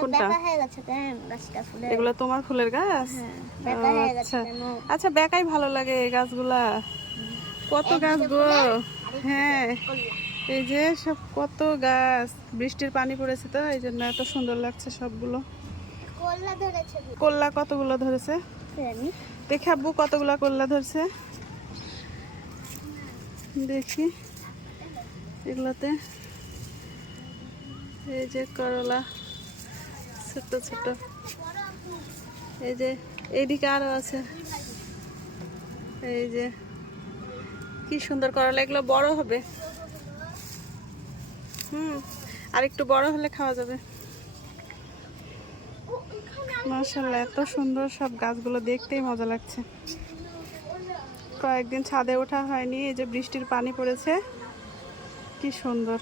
কোনটা? বেঁকা হয়ে গেছে কেন গাছটা ফুলের? এগুলো তোমার ফুলের গাছ? হ্যাঁ, বেঁকা হয়ে গেছে আচ্ছা কেন? আচ্ছা, বেকাই ভালো লাগে এই গাছগুলা। কত গাছ একদিকে গো! ফুলের, আরেকদিকে হ্যাঁ, কল্যা। এই যে সব কত গাছ, বৃষ্টির পানি পড়েছে তো এই জন্য এত সুন্দর লাগছে সবগুলো। কল্যা ধরেছে দুটো। করলা কতগুলো ধরেছে জানি। দেখি আব্বু, কতগুলো করলা ধরছে দেখি এগুলাতে। এই যে করলা ছোট ছোট, এই যে এইদিকে আরো আছে। এই যে কি সুন্দর করলা, এগুলো বড় হবে। আর একটু বড় হলে খাওয়া যাবে। মাশাআল্লাহ, এত সুন্দর সব গাছগুলো, দেখতেই মজা লাগছে। কয়েকদিন ছাদে ওঠা হয়নি, এই যে বৃষ্টির পানি পড়েছে, কি সুন্দর।